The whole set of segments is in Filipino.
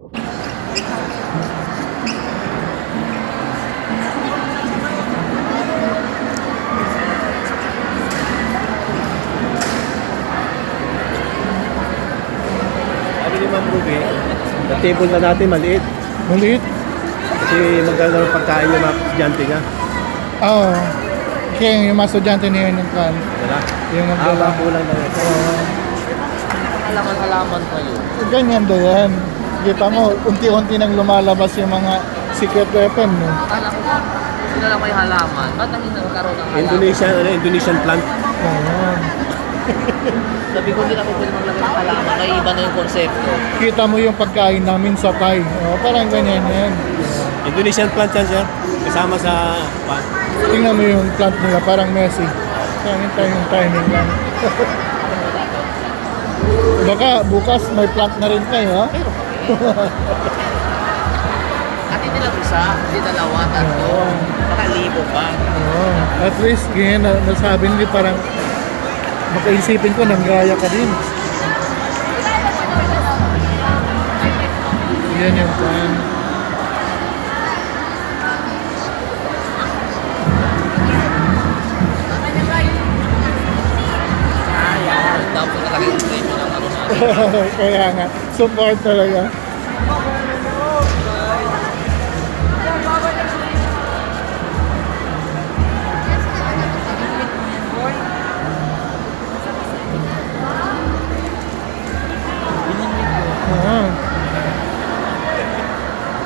Sabi ni Ma'am Ruby, sa table na natin maliit. Maliit? Kasi magkano ng pagkain yung mga estudyante niya. Oo. Kaya yung mga estudyante niya yun yung kan. Wala. Yung nagdala. Kulang na yun. Oo. Halaman-halaman pa yun. Ganyan din yan. Kita mo, unti-unti nang lumalabas yung mga secret weapon. No? Akala ko ba, sila lang may halaman. Ba't ang hindi nagkaroon ng halaman? Indonesian plant. Oo. Sabi ko, hindi na ako pwede maglagay ng halaman. Kaya iba na yung konsepto. Kita mo yung pagkain namin sa Thai. Oh, parang ganyan yan. Indonesian plant yan, sir. Kasama sa Tingnan mo yung plant nila, parang messy. Yung timing lang. Baka bukas may plant na rin kayo, ha? At hindi lang isa, hindi dalawa, tatlo. Oo. Baka libo pa. Oh, at least, ganyan, nasabi nila parang makaisipin ko, nanggaya ka din. Yan yung plan. Tapos talaga yung premyo ng ano natin. Kaya nga, support talaga. Ah.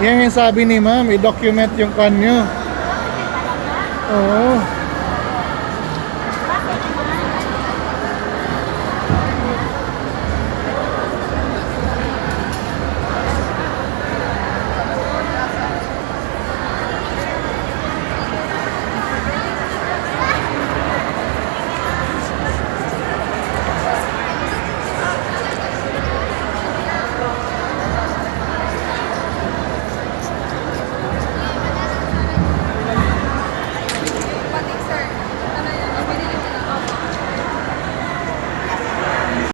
Yan yung sabi ni ma'am, i-document yung kanyo. Oo.